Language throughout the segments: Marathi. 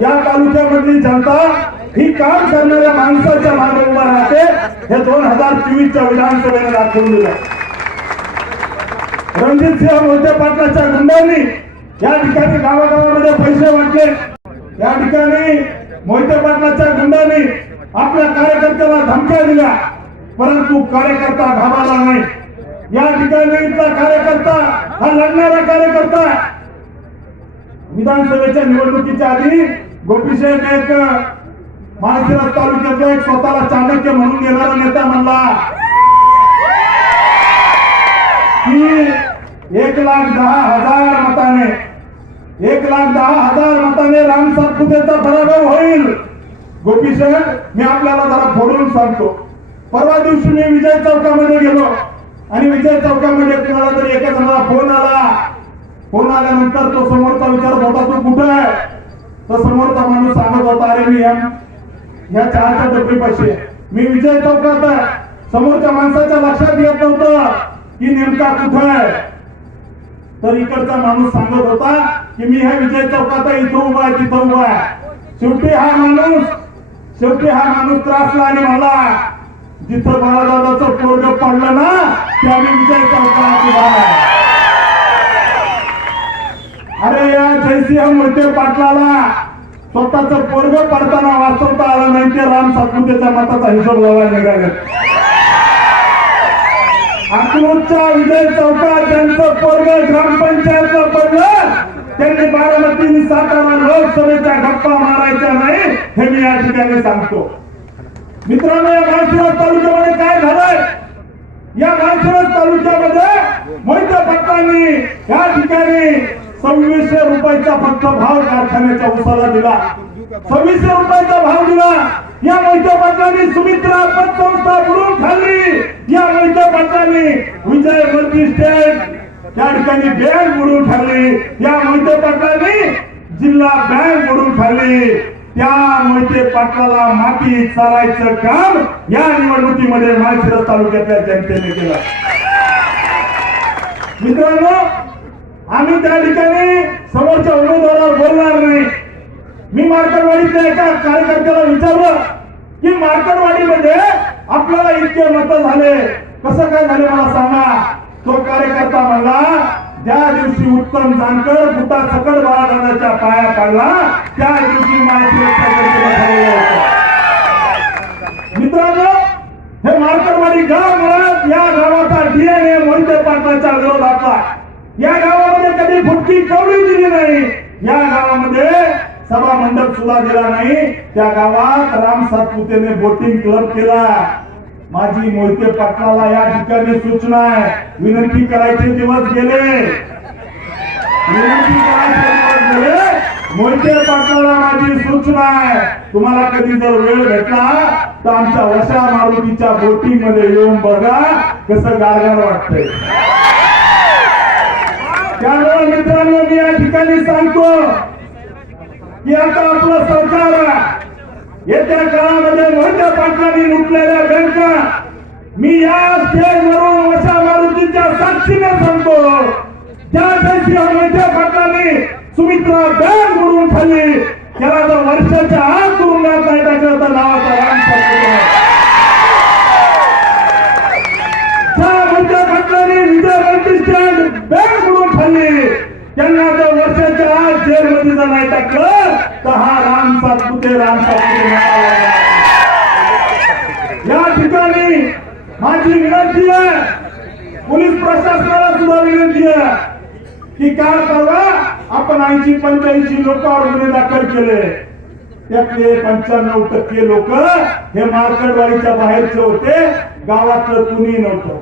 या तालुक्यामधली जनता ही काम करणाऱ्या माणसाच्या मागे उभा राहते. हे दोन हजार चोवीसच्या विधानसभेने दाखवून दिलं. रणजित सिंह मोहिते पाटलाच्या गुंडांनी या ठिकाणी गावागावामध्ये पैसे वाटले. या ठिकाणी मोहिते पाटलाच्या गुंडांनी आपल्या कार्यकर्त्याला धमक्या दिल्या. परंतु कार्यकर्ता घाबरला नाही. या ठिकाणी इथला कार्यकर्ता हा लढणारा कार्यकर्ता आहे. विधानसभेच्या निवडणुकीच्या आधी गोपीसाहेब एक माळशिरस तालुक्यातला एक स्वतःला चाणक्य म्हणून घेणारा नेता म्हणला. की एक लाख दहा हजार मताने एक लाख दहा हजार मताने राम सातपुतेचा पराभव होईल. गोपीशेठ मी आपल्याला जरा फोडून सांगतो. परवा दिवशी मी विजय चौकामध्ये गेलो आणि विजय चौकामध्ये तुम्हाला तरी एका जणाला फोन आला. फोन आल्यानंतर तो समोरचा विचारत होता तू कुठं आहे? तर समोरचा माणूस सांगत होता अरे मी या चहाच्या टपरीपाशी मी विजय चौकात आहे. समोरच्या माणसाच्या लक्षात येत नव्हतं की नेमका कुठं आहे. तर इकडचा माणूस सांगत होता की मी ह्या विजय चौकात इथं उभा आहे तिथं उभा आहे. शेवटी हा माणूस शेवटी हा माणूस त्रासला आणि मला जिथं बाळादादाचं पोरग पडलं ना त्या मी विजय चौकात उभा आहे. अरे या जयसिंह मोहिते पाटलाला स्वतःच पोरग पडताना वाचवता आलं नाही ते राम सातपुतेच्या मताचा हिशोब लावायला निघाले. अकलूजच्या विजय चौकात त्यांचं पोरग ग्रामपंचायतला पडलं. त्यांनी बारामती सातारा लोकसभेच्या गप्पा मारायच्या नाही हे मी या ठिकाणी सांगतो. मित्रांनो या माळशिरस तालुक्यामध्ये काय झालंय? या माळशिरस तालुक्यामध्ये मोहित पाटलांनी या ठिकाणी सव्वीसशे रुपयाचा फक्त भाव कारखान्याच्या उसाला दिला. सव्वीसशे रुपयाचा भाव दिला. या मोहिते पाटलांनी सुमित्रा पतसंस्था बुडून खाल्ली. या मोहिते पाटलांनी विजय मंत्री स्टेट त्या ठिकाणी बँक बुडून खाल्ली. या मोहिते पाटलांनी जिल्हा बँक बुडून खाल्ली. त्या मोहिते पाटलाला माती चालायचं काम या निवडणुकीमध्ये माळशिरस तालुक्यातल्या जनतेने केलं. मित्रांनो आम्ही त्या ठिकाणी समोरच्या उमेदवारावर बोलणार नाही. मी मार्केटवाडीतल्या एका कार्यकर्त्याला विचारलं की मार्केटवाडीमध्ये आपल्याला इतके मत झाले. कसं काय झाले मला सांगा. तो कार्यकर्ता म्हणला ज्या दिवशी उत्तम जानकर पुता सकड बाळादादाच्या पाया पडला त्या दिवशी माहिती मित्रांनो हे मार्केटवाडी गाव म्हणत या गावाचा डीएनए मोहिते पाटलाच्या विरोधातला या गावामध्ये कधी दिली नाही. या गावामध्ये सभा मंडप सुद्धा गेला नाही. त्या गावात राम सातपुतेने बोटिंग क्लब केला. माझी मोहिते पाटलाला या ठिकाणी सूचना आहे. विनंती करायचे दिवस गेले. विनंती करायचे दिवस गेले. मोहिते पाटलाला माझी सूचना आहे. तुम्हाला कधी जर वेळ भेटला तर आमच्या वशा मारुतीच्या बोटिंगमध्ये येऊन बघा कसं गारगार वाटतंय. त्यामुळे मित्रांनो मी या ठिकाणी सांगतो की आता आपलं सरकार येत्या काळामध्ये मोठ्या पाटलांनी लुटलेल्या बँका मी या स्टेजवरून अशा मारुतीच्या साक्षीने सांगतो. ज्या दिवशी मोठ्या पाटलांनी सुमित्रा बँक बुडवून खाल्ली त्याला जर वर्षाच्या वर्षाच्या आत नाही टाकलं तर हा राम सातपुते राम सातपुते या ठिकाणी माझी विनंती आहे पोलीस प्रशासनाला सुद्धा विनंती आहे की काल परवा आपण ऐंशी पंच्याऐंशी लोकांवर गुन्हे दाखल केले. त्यातले पंच्याण्णव टक्के लोक हे मार्केटवाडीच्या बाहेरचे होते गावातलं कुणी नव्हतं.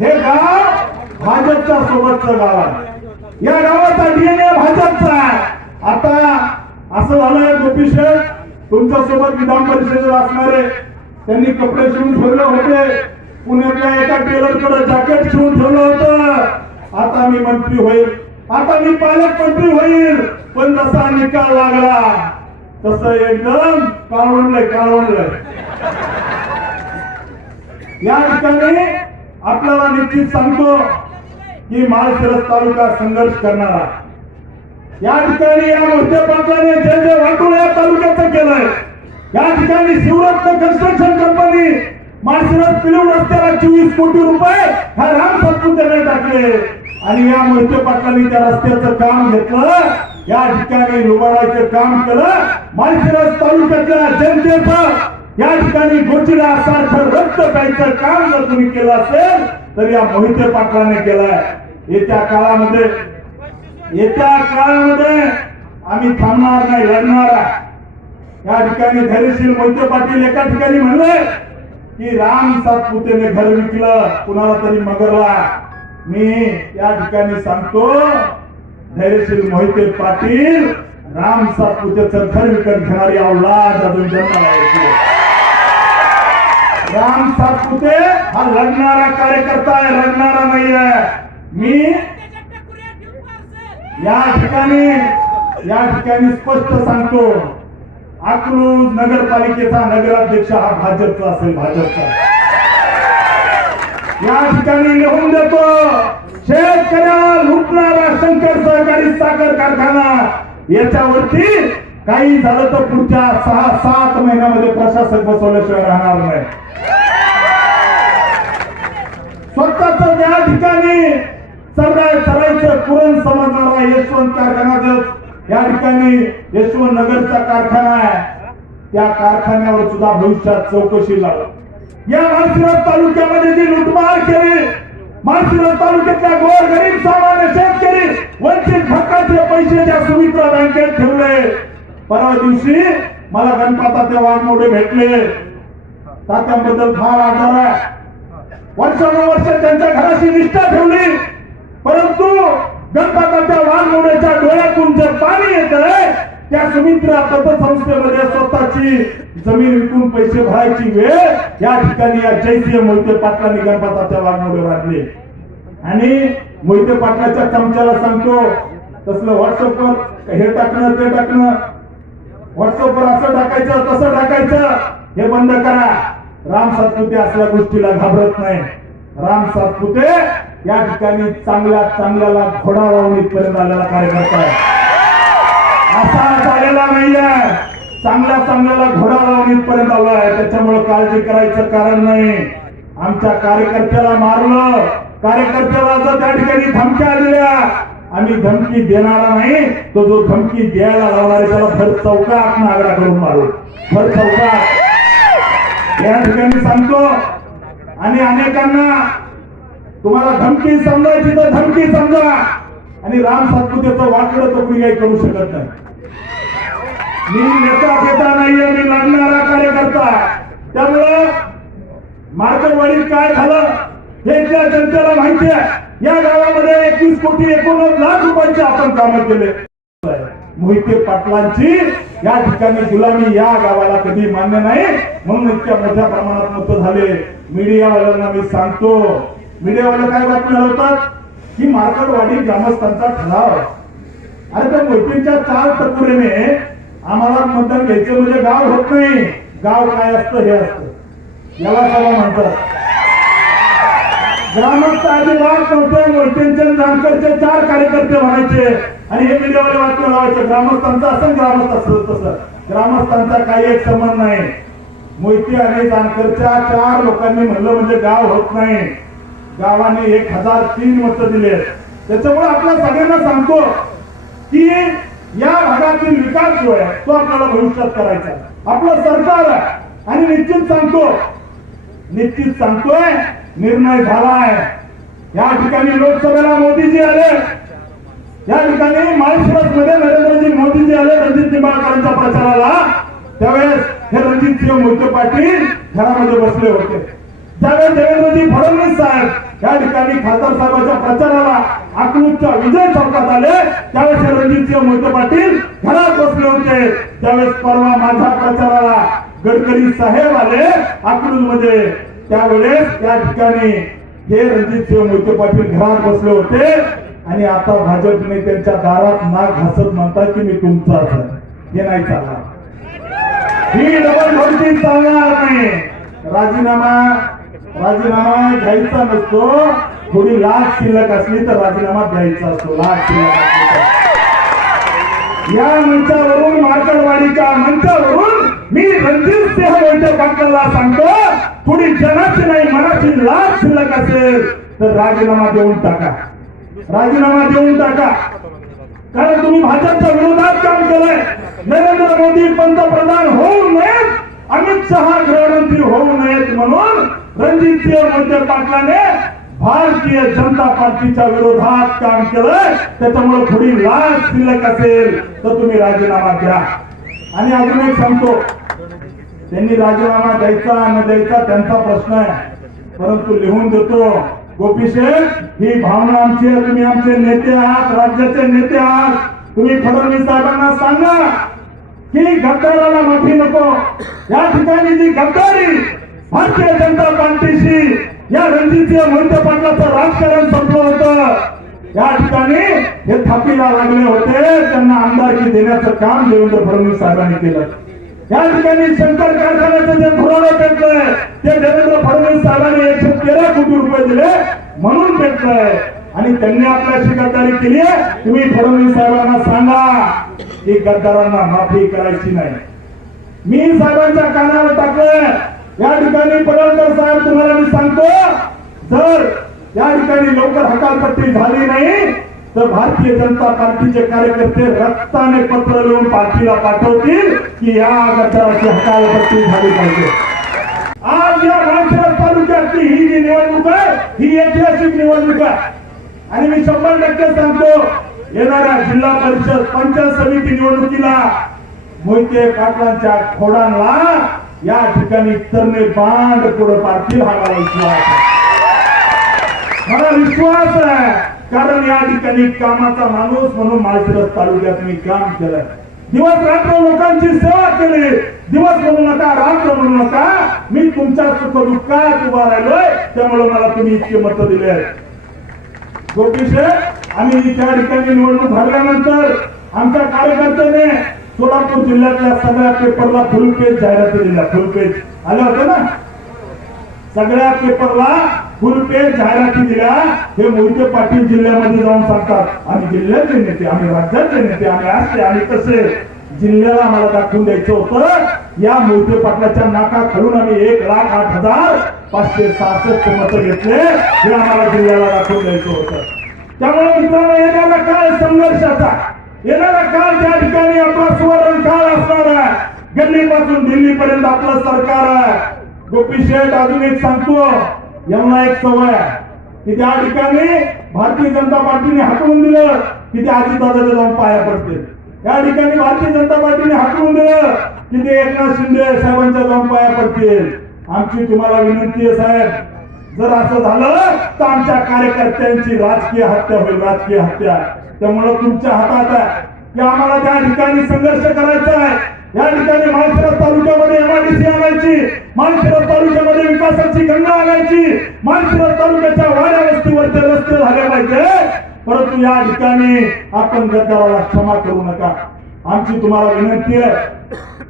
हे गाव भाजपच्या सोबतचं गाव आहे. या गावाचा डीएनए भाजपचा आहे. आता असं झालंय गोपी शेठ तुमच्यासोबत विधान परिषदेत असणारे त्यांनी कपडे शिवून ठेवले होते. पुण्यातल्या एका टेलरकडे जॅकेट शिवून ठेवलं होतं. आता मी मंत्री होईल. आता मी पालकमंत्री होईल. पण जसा निकाल लागला तस एकदम काळवंडलंय काळवंडलंय. या ठिकाणी आपल्याला निश्चित सांगतो की माळशिरस तालुका संघर्ष करणारा या ठिकाणी या मोठ्या पाटलाने जे जे वाटून या तालुक्याचं केलंय. या ठिकाणी शिवरत्न कन्स्ट्रक्शन कंपनी माळशिरस फिल्म रस्त्याला चोवीस कोटी रुपये हा राम सातपुतेने टाकले. आणि या मोहिते पाटलांनी त्या रस्त्याचं काम घेतलं. या ठिकाणी रुबाडायचं काम केलं. माळशिरस तालुक्यातल्या जनतेचं या ठिकाणी गोचिडा सारखं रक्त प्यायचं काम जर तुम्ही केलं असेल तर या मोहिते पाटलाने केलाय. येत्या काळामध्ये येत्या काळामध्ये आम्ही थांबणार नाही लढणार आहे. या ठिकाणी धैर्यशील मोहिते पाटील एका ठिकाणी म्हणले की राम सातपुतेने घर विकलं कुणाला तरी मगरला. मी या ठिकाणी सांगतो धैर्यशील मोहिते पाटील राम सातपुतेचं घर विकत घेणारी अवलाद अजून जन्माला राम सातपुते हा लढणारा कार्यकर्ता आहे लढणारा नाही आहे मी या ठिकाणी या ठिकाणी स्पष्ट सांगतो अकलूज नगरपालिकेचा नगराध्यक्ष हा भाजपचा असेल भाजपचा. या ठिकाणी लिहून देतो शेतकऱ्याला लुटणारा शंकर सहकारी साखर कारखाना याच्यावरती काही झालं तर पुढच्या सहा सात महिन्यामध्ये प्रशासक बसवल्याशिवाय राहणार नाही. स्वतःच त्या ठिकाणी सगळ्या पुरण कुरण समजणारा यशवंत कारखानाच या ठिकाणी यशवंत नगरचा कारखाना आहे त्या कारखान्यावर सुद्धा भविष्यात चौकशी लावू या माळशिरस तालुक्यामध्ये जी लुटमार केली माळशिरस तालुक्यातल्या गोर गरीब सामान्य शेतकरी वंचित हक्काचे पैसे त्या सुमित्रा बँकेत ठेवले. परवा दिवशी मला गणपताचे वाघमोडे भेटले. तात्यांबद्दल फार आदर आहे. वर्षानुवर्ष त्यांच्या घराशी निष्ठा ठेवली. परंतु गणपताच्या वाघमोड्याच्या डोळ्यातून जे पाणी येत त्या सुमित्रा पतसंस्थेमध्ये स्वतःची जमीन विकून पैसे भरायची वेळ या ठिकाणी या जयसिंह मोहिते पाटलांनी गणपताच्या वाघमोडे वाढले आणि मोहिते पाटलाच्या चमच्याला सांगतो तसलं व्हॉट्सअपवर हे टाकणं ते टाकणं. व्हॉट्सअपवर असं टाकायचं तसं टाकायचं. हे बंद करा. राम सातपुते असल्या गोष्टीला घाबरत नाही. राम सातपुते या ठिकाणी चांगल्या चांगल्याला घोडा लावून इथपर्यंत आलेला कार्यकर्ता आहे. असा झालेला नाहीये. चांगल्या चांगल्याला घोडा लावून इथपर्यंत आलाय त्याच्यामुळे काळजी करायचं कारण नाही. आमच्या कार्यकर्त्याला मारलं. कार्यकर्त्याला जर त्या ठिकाणी धमक्या आलेल्या आम्ही धमकी देणारा नाही तो जो धमकी द्यायला लावणार आहे त्याला भर चौकात नागडा करून मारू. भर चौकात. या ठिकाणी सांगतो आणि अनेकांना तुम्हाला धमकी समजायची तर धमकी समजा. आणि राम सातपुतेचं वाकडं तर कुणी काही करू शकत नाही. मी नेता पेता नाहीये मी लढणारा कार्यकर्ता. त्यामुळं मार्केटवाडीत काय झालं हे त्या जनतेला माहिती आहे. या गावामध्ये एकवीस कोटी एकोणनव्वद लाख रुपयांचे आपण कामं केले. मोहिते पाटलांची या ठिकाणी गुलामी या गावाला कधी मान्य नाही. म्हणून इतक्या मोठ्या प्रमाणात मत झाले. मीडियावाल्यांना मी सांगतो मीडियावाले काय बातम्या होतात की मार्कडवाडी ग्रामस्थांचा ठराव अरे त्या मोहितींच्या चार टकुरेने आम्हाला मतदान घ्यायचं म्हणजे गाव होत नाही. गाव काय असतं हे असतं. याला गावा म्हणतात. ग्रामस्थ अजिबात नव्हते जानकरचे चार कार्यकर्ते म्हणायचे. आणि हे मीडियावाले वाक्य लावायचे ग्रामस्थांचा असं ग्रामस्थ असत तसं. ग्रामस्थांचा काही एक संबंध नाही. मोहिती आणि जानकरच्या चार लोकांनी म्हणलं म्हणजे गाव होत नाही. गावाने एक हजार तीन मत दिले त्याच्यामुळे आपल्या सगळ्यांना सांगतो की या भागातील विकास जो आहे तो आपल्याला भविष्यात करायचा आपलं सरकार आहे. आणि निश्चित सांगतो निश्चित सांगतोय निर्णय झालाय. या ठिकाणी लोकसभेला मोदीजी आले. या ठिकाणी माळशिरसमध्ये नरेंद्रजी मोदीजी आले रणजित निंबाळकरांच्या प्रचाराला. त्यावेळेस हे रणजितसिंह मोहिते पाटील घरामध्ये बसले होते. ज्यावेळेस देवेंद्रजी फडणवीस साहेब या ठिकाणी खासदार साहेबांच्या प्रचाराला अकलूजच्या विजय चौकात आले त्यावेळेस हे रणजित मोहिते पाटील घरात बसले होते. त्यावेळेस परवा माझ्या प्रचाराला गडकरी साहेब आले अकलूजमध्ये त्यावेळेस या ठिकाणी हे रणजितसिंह मोहिते पाटील घरात बसले होते आणि आता भाजपने त्यांच्या दारात नाक घासत म्हणतात की मी तुमचा हे नाही चालणार. ही डबल भरती चालणार नाही. राजीनामा राजीनामा घ्यायचा नसतो. थोडी लाख शिल्लक असली तर राजीनामा द्यायचा असतो. लाख शिल्लक असली या मंचावरून मार्कडवाडीच्या मंचावरून मी रणजित सिंह मोहिते पाटलाला सांगतो थोडी जनाची नाही मनाची लाच शिल्लक असेल तर राजीनामा देऊन टाका. राजीनामा देऊन टाका. कारण तुम्ही भाजपच्या विरोधात काम केलंय. नरेंद्र मोदी पंतप्रधान होऊ नयेत अमित शहा गृहमंत्री होऊ नयेत म्हणून रणजित सिंह मोहिते पाटलाने भारतीय जनता पार्टीच्या विरोधात काम केलंय. त्याच्यामुळे थोडी लाच शिल्लक असेल तर तुम्ही राजीनामा द्या. आणि अजून एक सांगतो. त्यांनी राजीनामा द्यायचा न द्यायचा त्यांचा प्रश्न आहे. परंतु लिहून देतो गोपी शेठ ही भावना आमची आहे. तुम्ही आमचे नेते आहात राज्याचे नेते आहात. तुम्ही फडणवीस साहेबांना सांगा की गद्दाराला माफी नको. या ठिकाणी जी गद्दारी भारतीय जनता पार्टीशी या रणजितसिंह मोहिते पाटलाचं राजकारण संपलं होतं. या ठिकाणी हे थापीला लागले होते. त्यांना आमदारकी देण्याचं काम देवेंद्र फडणवीस साहेबांनी केलं. या ठिकाणी शंकर कारखान्याचं जे पुरावं पेटलंय ते देवेंद्र फडणवीस साहेबांनी एकशे तेरा कोटी रुपये दिले म्हणून पेटलंय आणि त्यांनी आपल्याशी गद्दारी केली तुम्ही फडणवीस साहेबांना सांगा की गद्दारांना माफी करायची नाही. मी साहेबांच्या कानावर टाकलंय या ठिकाणी पडळकर साहेब तुम्हाला मी सांगतो जर या ठिकाणी लवकर हकालपट्टी झाली नाही तर भारतीय जनता पार्टीचे कार्यकर्ते रक्ताने पत्र लिहून पार्टीला पाठवतील की या गद्दाराची हकालपट्टी झाली पाहिजे. आज या माळशिरस तालुक्यातली ही जी निवडणूक आहे ही ऐतिहासिक निवडणूक आहे. आणि मी शंभर टक्के सांगतो येणाऱ्या जिल्हा परिषद पंचायत समिती निवडणुकीला मोहिते पाटलांच्या खोडांना या ठिकाणी तरणे बांड पुढे पाडतील हा मला विश्वास आहे. मला विश्वास आहे. कारण या ठिकाणी कामाचा माणूस म्हणून माळशिरस तालुक्यात मी काम केलंय. दिवस रात्र लोकांची सेवा केली. दिवस म्हणू नका रात्र म्हणू नका. मी तुमच्या सुख दुःखात उभा राहिलोय त्यामुळे मला तुम्ही इतके मत दिले आहेत. आम्ही त्या ठिकाणी निवडणूक झाल्यानंतर आमच्या कार्यकर्त्याने सोलापूर जिल्ह्यातल्या सगळ्या पेपरला फुल पेज जाहिराती दिल्या फुल पेज आल्या होत्या ना? सगळ्या पेपरला फुल पेज जाहिराती दिल्या. हे मोहिते पाटील जिल्ह्यामध्ये जाऊन सांगतात. आम्ही जिल्ह्याचे नेते आम्ही राज्याचे नेते आम्ही असते आणि कसे जिल्ह्याला आम्हाला दाखवून द्यायचं होतं. या मोहिते पाटलाच्या नाका खालून आम्ही एक लाख आठ हजार पाचशे सहासष्ट मतं घेतले. हे आम्हाला जिल्ह्याला दाखवून द्यायचं होतं. त्यामुळे मित्रांनो येणारा काळ संघर्षाचा येणारा काळ त्या ठिकाणी आपला सुवर्ण काळ असणार आहे गल्लीपासून दिल्लीपर्यंत आपलं सरकार आहे. गोपी शेठ अजून एक सांगतो. यांना एक सवय आहे की त्या ठिकाणी भारतीय जनता पार्टीने हटवून दिलं की ते अजितदादाच्या जाऊन पाया पडते या ठिकाणी भारतीय जनता पार्टीने हटवून दिलं की ते एकनाथ शिंदे साहेबांच्या जाऊन पाया पडतील. आमची तुम्हाला विनंती आहे साहेब जर असं झालं तर आमच्या कार्यकर्त्यांची राजकीय हत्या होईल राजकीय हत्या. त्यामुळे तुमच्या हातात आहे. की आम्हाला त्या ठिकाणी संघर्ष करायचा आहे. या ठिकाणी महाराष्ट्र तालुक्यामध्ये आणायची तालुक्यामध्ये विकासाची गंगा आणायची. माळशिरस तालुक्याच्या वाड्या वस्तीवरचे रस्ते झाले पाहिजे. परंतु या ठिकाणी आपण गद्दाराला क्षमा करू नका. आमची तुम्हाला विनंती आहे.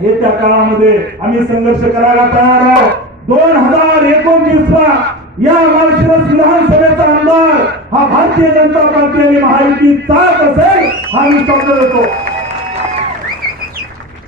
येत्या काळामध्ये आम्ही संघर्ष करायला तयार आहोत. दोन हजार एकोणतीस ला या माळशिरस विधानसभेचा आमदार हा भारतीय जनता पार्टी आणि महायुती चालत असेल हा मी समजत होतो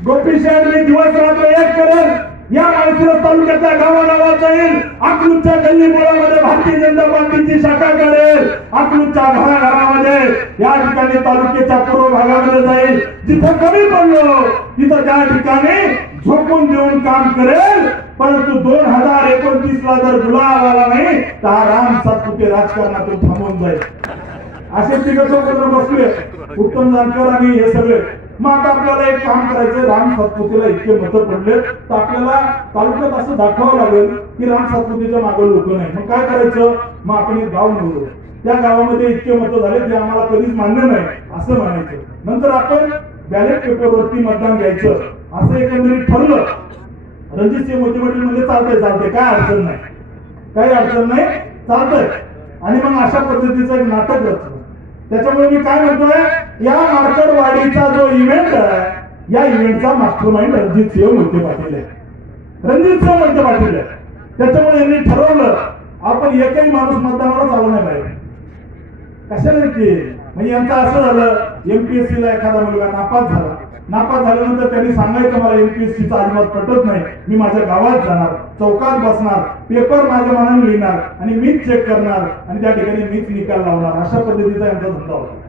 गोपी साहेब मी दिवस रात्र एक करेल या माळशिरस तालुक्याच्या गावागावात जाईल. अकलूजच्या गल्ली मुळामध्ये भारतीय जनता पार्टीची शाखा करेल अकलूजच्या घराघरामध्ये. या ठिकाणी तालुक्याच्या पूर्व भागामध्ये जाईल. जिथं कमी पडलो तिथं त्या ठिकाणी झोपून देऊन काम करेल. परंतु दोन हजार एकोणतीस ला जर गुलाब आला नाही तर हा राम सातपुते राजकारणातून थांबून जाईल. असे तिघ सोबत बसले. उत्तम जानकर आणि हे सगळे. मग आता आपल्याला एक काम करायचं राम सातपुतीला इतके मत पडले तर आपल्याला तालुक्यात असं दाखवावं लागेल की राम सातपुतीच्या मागे लोक नाही मग काय करायचं? मग आपण एक गाव निवडू त्या गावामध्ये इतके मत झाले ते आम्हाला कधीच मान्य नाही असं म्हणायचं. नंतर आपण बॅलेट पेपरवरती मतदान घ्यायचं असं एकंदरीत ठरलं. रणजित सिंह मोदी पाटील म्हणजे चालतंय चालतंय काय अडचण नाही. काही अडचण नाही चालतंय. आणि मग अशा पद्धतीचं एक नाटक रचलं. त्याच्यामुळे मी काय म्हणतोय या मार्कडवाडी या इव्हेंटचा मास्टर माइंड रणजित सिंह मोहिते पाटील आहे. रणजित सिंह मोहिते पाटील आहे. त्याच्यामुळे यांनी ठरवलं आपण एकही माणूस मतदानाला चालू नाही पाहिजे. कशाला की? म्हणजे यांचं असं झालं एमपीएससी ला एखादा मुलगा नापास झाला. नापास झाल्यानंतर त्यांनी सांगायचं मला एमपीएससी चा अजिबात पटत नाही. मी माझ्या गावात जाणार चौकात बसणार पेपर माझ्या मनाने लिहिणार आणि मीच चेक करणार आणि त्या ठिकाणी मीच निकाल लावणार. अशा पद्धतीचा यांचा धंदा होता.